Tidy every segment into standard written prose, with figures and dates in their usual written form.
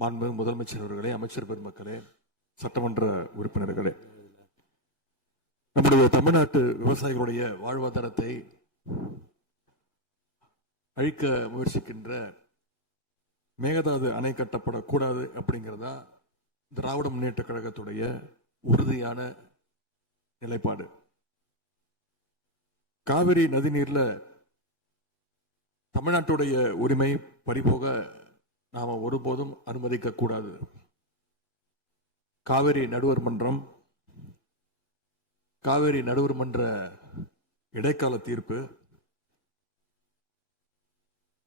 மாண்புமிகு முதலமைச்சர் அவர்களே, அமைச்சர் பெருமக்களே, சட்டமன்ற உறுப்பினர்களே, நம்முடைய தமிழ்நாட்டு விவசாயிகளுடைய வாழ்வாதாரத்தை அழிக்க முயற்சிக்கின்ற மேகதாது அணை கட்டப்படக்கூடாது அப்படிங்கிறதா திராவிட முன்னேற்ற கழகத்துடைய உறுதியான நிலைப்பாடு. காவிரி நதிநீர்ல தமிழ்நாட்டுடைய உரிமை பறிபோக நாம ஒருபோதும் அனுமதிக்க கூடாது. காவிரி நடுவர் மன்றம், காவிரி நடுவர் மன்ற இடைக்கால தீர்ப்பு,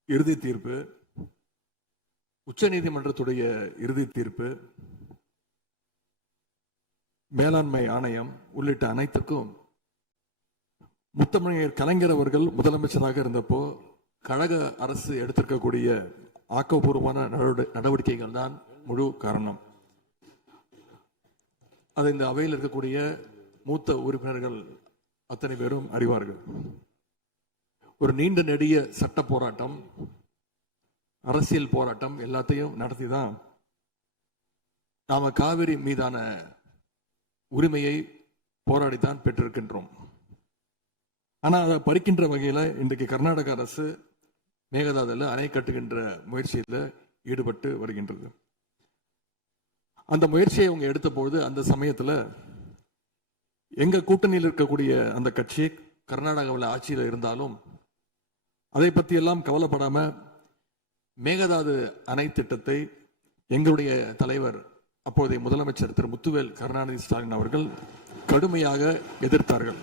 இறுதி தீர்ப்பு, உச்ச நீதிமன்றத்துடைய இறுதி தீர்ப்பு, மேலாண்மை ஆணையம் உள்ளிட்ட அனைத்துக்கும் முத்தமிழர் கலைஞர் அவர்கள் முதலமைச்சராக இருந்தப்போ கழக அரசு எடுத்திருக்கக்கூடிய ஆக்கப்பூர்வமான நடவடிக்கைகள் தான் முழு காரணம். அதை இந்த அவையில் இருக்கக்கூடிய மூத்த உறுப்பினர்கள் அத்தனை பேரும் அறிவார்கள். ஒரு நீண்ட நெடிய சட்ட போராட்டம், அரசியல் போராட்டம் எல்லாத்தையும் நடத்தி தான் நாம காவிரி மீதான உரிமையை போராடித்தான் பெற்றிருக்கின்றோம். ஆனா அதை பறிக்கின்ற வகையில இன்றைக்கு கர்நாடக அரசு மேகதாதுல அணை கட்டுகின்ற முயற்சியில் ஈடுபட்டு வருகின்றது. அந்த முயற்சியை அவங்க எடுத்த பொழுது அந்த சமயத்துல எங்க கூட்டணியில் இருக்கக்கூடிய அந்த கட்சி கர்நாடகாவில் ஆட்சியில் இருந்தாலும் அதை பத்தி எல்லாம் கவலைப்படாம மேகதாது அணை திட்டத்தை எங்களுடைய தலைவர் அப்போதைய முதலமைச்சர் திரு முத்துவேல் கருணாநிதி ஸ்டாலின் அவர்கள் கடுமையாக எதிர்த்தார்கள்.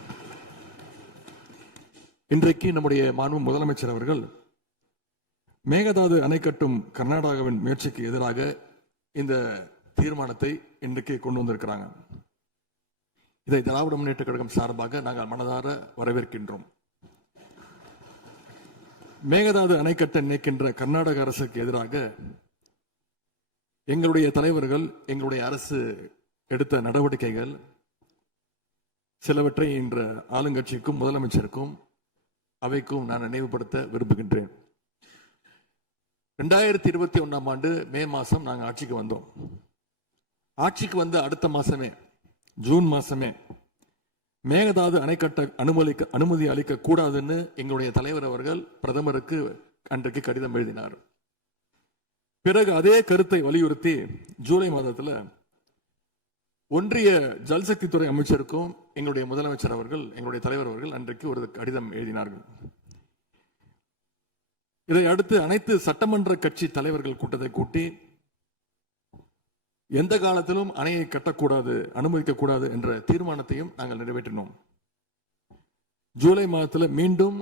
இன்றைக்கு நம்முடைய மாண்பு முதலமைச்சர் அவர்கள் மேகதாது அணை கட்டும் கர்நாடகாவின் முயற்சிக்கு எதிராக இந்த தீர்மானத்தை இன்றைக்கு கொண்டு வந்திருக்கிறாங்க. இதை திராவிட முன்னேற்ற கழகம் சார்பாக நாங்கள் மனதார வரவேற்கின்றோம். மேகதாது அணை கட்ட நினைக்கின்ற கர்நாடக அரசுக்கு எதிராக எங்களுடைய தலைவர்கள், எங்களுடைய அரசு எடுத்த நடவடிக்கைகள் சிலவற்றை இன்று ஆளுங்கட்சிக்கும் முதலமைச்சருக்கும் அவைக்கும் நான் நினைவுபடுத்த விரும்புகின்றேன். 2021 ஆண்டு மே மாசம் நாங்கள் ஆட்சிக்கு வந்தோம். ஆட்சிக்கு வந்து அடுத்த மாசமே, ஜூன் மாசமே மேகதாது அணை கட்ட அனுமதி அளிக்க கூடாதுன்னு எங்களுடைய தலைவர் அவர்கள் பிரதமருக்கு அன்றைக்கு கடிதம் எழுதினார். பிறகு அதே கருத்தை வலியுறுத்தி ஜூலை மாதத்துல ஒன்றிய ஜல்சக்தித்துறை அமைச்சருக்கும் எங்களுடைய முதலமைச்சர் அவர்கள், எங்களுடைய தலைவர் அவர்கள் அன்றைக்கு ஒரு கடிதம் எழுதினார்கள். இதை அடுத்து அனைத்து சட்டமன்ற கட்சி தலைவர்கள் கூட்டத்தை கூட்டி எந்த காலத்திலும் அணையை கட்டக்கூடாது, அனுமதிக்க கூடாது என்ற தீர்மானத்தையும் நாங்கள் நிறைவேற்றினோம். ஜூலை மாதத்தில் மீண்டும்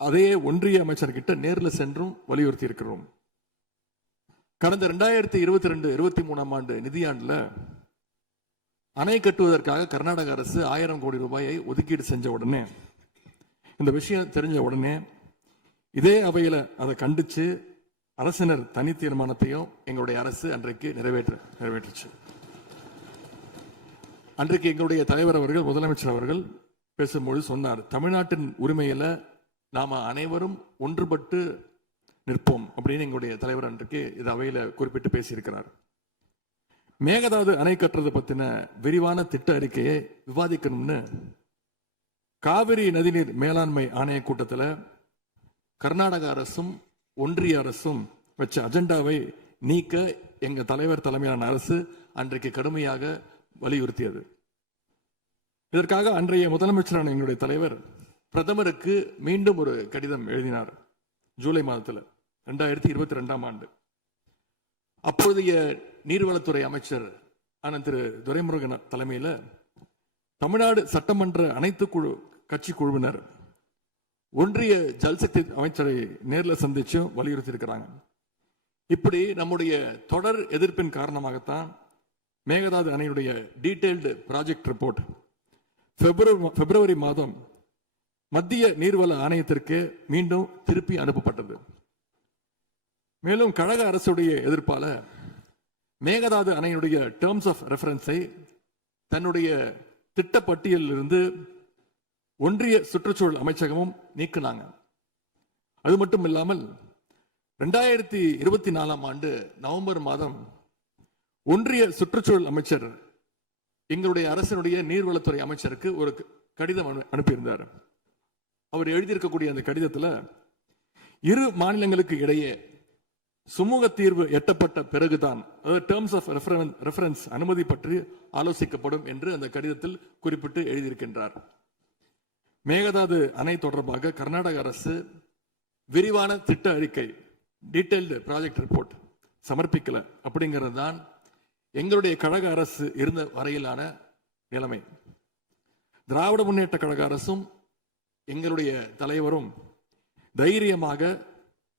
அதே ஒன்றிய அமைச்சர்கிட்ட நேரில் சென்றும் வலியுறுத்தி இருக்கிறோம். கடந்த 2022-23 ஆண்டு நிதியாண்டுல அணை கட்டுவதற்காக கர்நாடக அரசு 1000 கோடி ரூபாயை ஒதுக்கீடு செஞ்ச உடனே, இந்த விஷயம் தெரிஞ்ச உடனே இதே அவையில அதை கண்டிச்சு அரசினர் தனி தீர்மானத்தையும் எங்களுடைய அரசு அன்றைக்கு நிறைவேற்றுச்சு. அன்றைக்கு எங்களுடைய தலைவர் அவர்கள், முதலமைச்சர் அவர்கள் பேசும்போது சொன்னார், தமிழ்நாட்டின் உரிமையில நாம அனைவரும் ஒன்றுபட்டு நிற்போம் அப்படின்னு எங்களுடைய தலைவர் அன்றைக்கு இது அவையில குறிப்பிட்டு பேசியிருக்கிறார். மேகதாது அணை கட்டுறது பத்தின விரிவான திட்ட அறிக்கையை விவாதிக்கணும்னு காவிரி நதிநீர் மேலாண்மை ஆணைய கூட்டத்தில் கர்நாடக அரசும் ஒன்றிய அரசும் வச்ச அஜெண்டாவை நீக்க எங்க தலைவர் தலைமையிலான அரசு அன்றைக்கு கடுமையாக வலியுறுத்தியது. இதற்காக அன்றைய முதலமைச்சரான எங்களுடைய தலைவர் பிரதமருக்கு மீண்டும் ஒரு கடிதம் எழுதினார் ஜூலை மாதத்தில் 2022 ஆண்டு. அப்போதைய நீர்வளத்துறை அமைச்சர் ஆனந்த் திரு துரைமுருகன் தலைமையில் தமிழ்நாடு சட்டமன்ற அனைத்து கட்சி குழுவினர் ஒன்றிய ஜல்சக்தி அமைச்சரை நேரில் சந்திச்சு வலியுறுத்தி இருக்கிறாங்க. இப்படி நம்முடைய தொடர் எதிர்ப்பின் காரணமாகத்தான் மேகதாது அணையுடைய டீடைல்டு ப்ராஜெக்ட் ரிப்போர்ட் பிப்ரவரி மாதம் மத்திய நீர்வள ஆணையத்திற்கு மீண்டும் திருப்பி அனுப்பப்பட்டது. மேலும் கழக அரசுடைய எதிர்ப்பால மேகதாது அணையுடைய டேர்ம்ஸ் ஆஃப் ரெஃபரன்ஸை தன்னுடைய திட்டப்பட்டியலில் இருந்து ஒன்றிய சுற்றுச்சூழல் அமைச்சகமும் நீக்கினாங்க. அது மட்டும் இல்லாமல் 2024 நவம்பர் மாதம் ஒன்றிய சுற்றுச்சூழல் அமைச்சர் எங்களுடைய அரசினுடைய நீர்வளத்துறை அமைச்சருக்கு ஒரு கடிதம் அனுப்பியிருந்தார். அவர் எழுதியிருக்கக்கூடிய அந்த கடிதத்தில் இரு மாநிலங்களுக்கு இடையே சுமூக தீர்வு எட்டப்பட்ட பிறகுதான், அதாவது டேர்ம்ஸ் ஆஃப் ரெஃபரன்ஸ் அனுமதி பற்றி ஆலோசிக்கப்படும் என்று அந்த கடிதத்தில் குறிப்பிட்டு எழுதியிருக்கின்றார். மேகதாது அணை தொடர்பாக கர்நாடக அரசு விரிவான திட்ட அறிக்கை, டீடைல்டு ப்ராஜெக்ட் ரிப்போர்ட் சமர்ப்பிக்கல அப்படிங்கிறது தான் எங்களுடைய கழக அரசு இருந்த வரையிலான நிலைமை. திராவிட முன்னேற்ற கழக அரசும் எங்களுடைய தலைவரும் தைரியமாக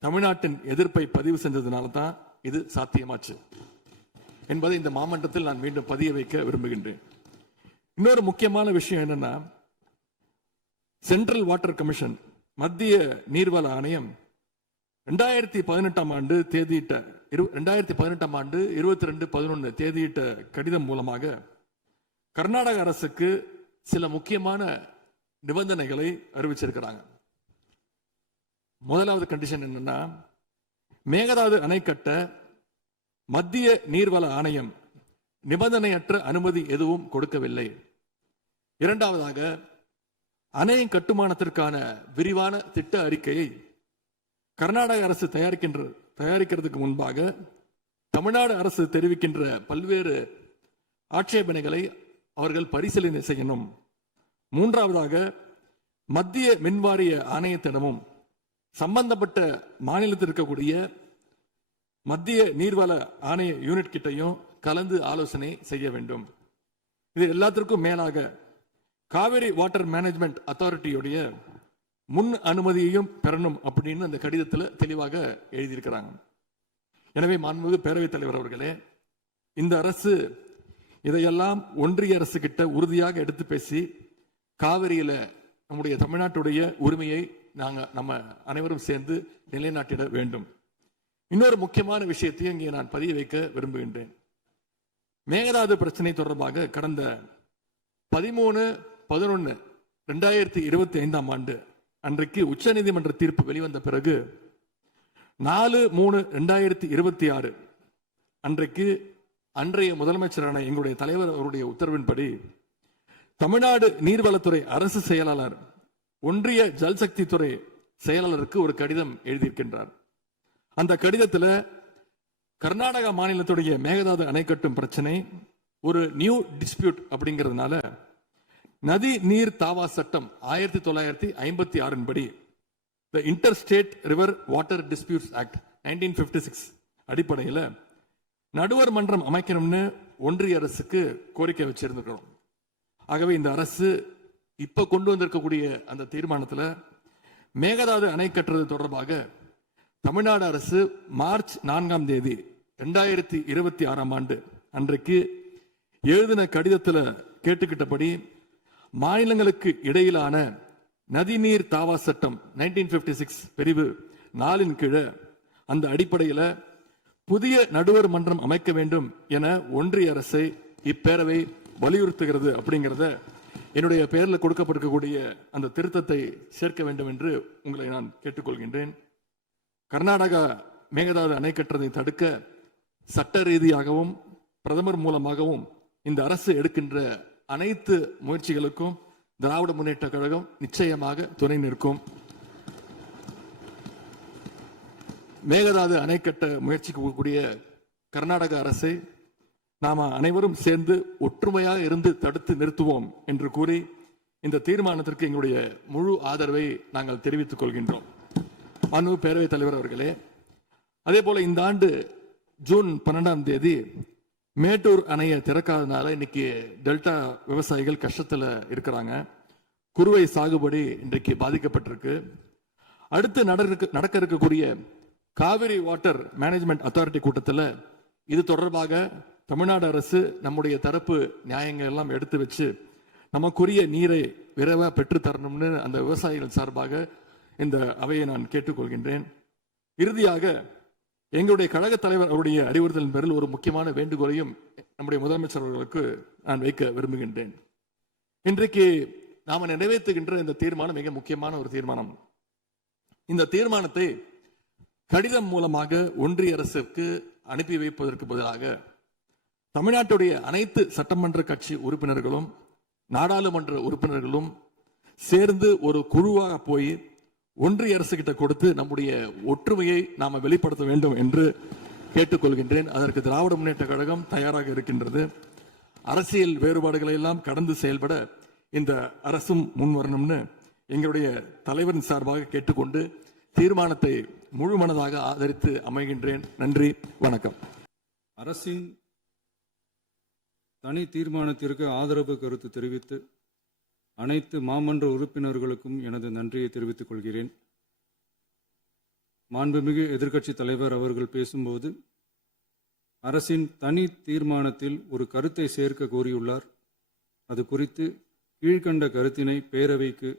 தமிழ்நாட்டின் எதிர்ப்பை பதிவு செஞ்சதுனால தான் இது சாத்தியமாச்சு என்பதை இந்த மாமன்றத்தில் நான் மீண்டும் பதிய வைக்க விரும்புகின்றேன். இன்னொரு முக்கியமான விஷயம் என்னன்னா, சென்ட்ரல் வாட்டர் கமிஷன், மத்திய நீர்வள ஆணையம் 2018 ஆண்டு தேதியிட்ட 2018 ஆண்டு 22/11 தேதியிட்ட கடிதம் மூலமாக கர்நாடக அரசுக்கு சில முக்கியமான நிபந்தனைகளை அறிவிச்சிருக்கிறாங்க. முதலாவது கண்டிஷன் என்னன்னா, மேகதாது அணை கட்ட மத்திய நீர்வள ஆணையம் நிபந்தனையற்ற அனுமதி எதுவும் கொடுக்கவில்லை. இரண்டாவதாக, அணையின் கட்டுமானத்திற்கான விரிவான திட்ட அறிக்கையை கர்நாடக அரசு தயாரிக்கிறதுக்கு முன்பாக தமிழ்நாடு அரசு தெரிவிக்கின்ற பல்வேறு ஆட்சேபனைகளை அவர்கள் பரிசீலனை செய்யணும். மூன்றாவதாக, மத்திய மின்வாரிய ஆணையத்திடமும் சம்பந்தப்பட்ட மாநிலத்தில் இருக்கக்கூடிய மத்திய நீர்வள ஆணைய யூனிட் கிட்டையும் கலந்து ஆலோசனை செய்ய வேண்டும். இது எல்லாத்திற்கும் மேலாக காவிரி வாட்டர் மேனேஜ்மெண்ட் அத்தாரிட்டியுடைய முன் அனுமதியையும் பெறணும் அப்படின்னு அந்த கடிதத்தில் தெளிவாக எழுதியிருக்கிறாங்க. எனவே மாண்புமிகு பேரவைத் தலைவர் அவர்களே, இந்த அரசு இதையெல்லாம் ஒன்றிய அரசு கிட்ட உறுதியாக எடுத்து பேசி காவிரியில நம்முடைய தமிழ்நாட்டுடைய உரிமையை நம்ம அனைவரும் சேர்ந்து நிலைநாட்டிட வேண்டும். இன்னொரு முக்கியமான விஷயத்தையும் இங்கே நான் பதிய வைக்க விரும்புகின்றேன். மேகதாது பிரச்சனை தொடர்பாக கடந்த 13/11/2025 ஆண்டு அன்றைக்கு உச்சநீதிமன்ற தீர்ப்பு வெளிவந்த பிறகு 4/3/2026 அன்றைக்கு அன்றைய முதலமைச்சரான எங்களுடைய தலைவர் அவருடைய உத்தரவின்படி தமிழ்நாடு நீர்வளத்துறை அரசு செயலாளர் ஒன்றிய ஜல்சக்தி துறை செயலாளருக்கு ஒரு கடிதம் எழுதியிருக்கின்றார். அந்த கடிதத்தில் கர்நாடக மாநிலத்துடைய மேகதாது அணை கட்டும் பிரச்சனை ஒரு நியூ டிஸ்பியூட் அப்படிங்கிறதுனால நதி நீர் தாவா சட்டம் 1956 படி the inter state river water disputes act 1956 அடிப்படையில் நடுவர் மன்றம் அமைக்கணும்னு ஒன்றிய அரசுக்கு கோரிக்கை வச்சிருந்திருக்கிறோம். ஆகவே இந்த அரசு இப்ப கொண்டு வந்திருக்கக்கூடிய அந்த தீர்மானத்தில் மேகதாது அணை கட்டுறது தொடர்பாக தமிழ்நாடு அரசு மார்ச் 4ஆம் தேதி 2026 ஆண்டு அன்றைக்கு எழுதின கடிதத்தில் கேட்டுக்கிட்டபடி மாநிலங்களுக்கு இடையிலான நதிநீர் தாவா சட்டம் 1956 பிரிவு 4 கீழே அந்த அடிப்படையில் புதிய நடுவர் மன்றம் அமைக்க வேண்டும் என ஒன்றிய அரசை இப்பேரவை வலியுறுத்துகிறது அப்படிங்கிறத என்னுடைய பெயரில் கொடுக்கப்பட்டிருக்கக்கூடிய அந்த திருத்தத்தை சேர்க்க வேண்டும் என்று உங்களை நான் கேட்டுக்கொள்கின்றேன். கர்நாடகா மேகதாது அணை கட்டுறதை தடுக்க சட்ட ரீதியாகவும் பிரதமர் மூலமாகவும் இந்த அரசு எடுக்கின்ற அனைத்து முயற்சிகளுக்கும் திராவிட முன்னேற்ற கழகம் நிச்சயமாக துணை நிற்கும். மேகதாது அணை கட்ட முயற்சிக்கக்கூடிய கர்நாடக அரசை நாம அனைவரும் சேர்ந்து ஒற்றுமையாக இருந்து தடுத்து நிறுத்துவோம் என்று கூறி இந்த தீர்மானத்திற்கு எங்களுடைய முழு ஆதரவை நாங்கள் தெரிவித்துக் கொள்கின்றோம். அன்பு பேரவைத் தலைவர் அவர்களே, அதே போல இந்த ஆண்டு ஜூன் 12ஆம் தேதி மேட்டூர் அணையை திறக்காதனால இன்னைக்கு டெல்டா விவசாயிகள் கஷ்டத்தில் இருக்கிறாங்க. குறுவை சாகுபடி இன்றைக்கு பாதிக்கப்பட்டிருக்கு. அடுத்து நடக்க இருக்கக்கூடிய காவிரி வாட்டர் மேனேஜ்மெண்ட் அத்தாரிட்டி கூட்டத்தில் இது தொடர்பாக தமிழ்நாடு அரசு நம்முடைய தரப்பு நியாயங்கள் எல்லாம் எடுத்து வச்சு நமக்குரிய நீரை விரைவாக பெற்று தரணும்னு அந்த விவசாயிகள் சார்பாக இந்த அவையை நான் கேட்டுக்கொள்கின்றேன். இறுதியாக எங்களுடைய கழக தலைவர் அவருடைய அறிவுறுத்தலின் பேரில் ஒரு முக்கியமான வேண்டுகோளையும் நம்முடைய முதலமைச்சர் அவர்களுக்கு நான் வைக்க விரும்புகின்றேன். இன்றைக்கு நாம நிறைவேற்றுகின்ற இந்த தீர்மானம் மிக முக்கியமான ஒரு தீர்மானம். இந்த தீர்மானத்தை கடிதம் மூலமாக ஒன்றிய அரசுக்கு அனுப்பி வைப்பதற்கு பதிலாக தமிழ்நாட்டுடைய அனைத்து சட்டமன்ற கட்சி உறுப்பினர்களும் நாடாளுமன்ற உறுப்பினர்களும் சேர்ந்து ஒரு குழுவாக போய் ஒன்றிய அரசு கிட்ட கொடுத்து நம்முடைய ஒற்றுமையை நாம வெளிப்படுத்த வேண்டும் என்று கேட்டுக்கொள்கின்றேன். அதற்கு திராவிட முன்னேற்ற கழகம் தயாராக இருக்கின்றது. அரசியல் வேறுபாடுகளை எல்லாம் கடந்து செயல்பட இந்த அரசும் முன்வரணும்னு எங்களுடைய தலைவரின் சார்பாக கேட்டுக்கொண்டு தீர்மானத்தை முழுமனதாக ஆதரித்து அமைகின்றேன். நன்றி, வணக்கம். அரசின் தனி தீர்மானத்திற்கு ஆதரவு கருத்து தெரிவித்து அனைத்து மாமன்ற உறுப்பினர்களுக்கும் எனது நன்றியை தெரிவித்துக் கொள்கிறேன். மாண்புமிகு எதிர்க்கட்சி தலைவர் அவர்கள் பேசும்போது அரசின் தனி தீர்மானத்தில் ஒரு கருத்தை சேர்க்க கோரியுள்ளார். அது குறித்து கீழ்கண்ட கருத்தினை பேரவைக்கு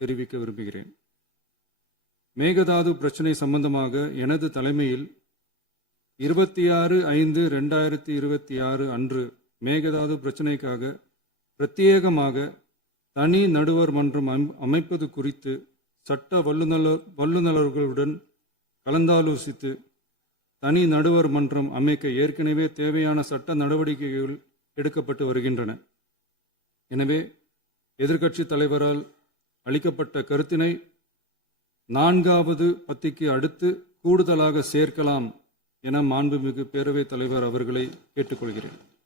தெரிவிக்க விரும்புகிறேன். மேகதாது பிரச்சினை சம்பந்தமாக எனது தலைமையில் 26/5/2026 அன்று மேகதாது பிரச்சினைக்காக பிரத்யேகமாக தனி நடுவர் மன்றம் அமைப்பது குறித்து சட்ட வல்லுநர்களுடன் கலந்தாலோசித்து தனி நடுவர் மன்றம் அமைக்க ஏற்கனவே தேவையான சட்ட நடவடிக்கைகள் எடுக்கப்பட்டு வருகின்றன. எனவே எதிர்க்கட்சி தலைவரால் அளிக்கப்பட்ட கருத்தினை 4வது பத்திக்கு அடுத்து கூடுதலாக சேர்க்கலாம் என மாண்புமிகு பேரவைத் தலைவர் அவர்களை கேட்டுக்கொள்கிறேன்.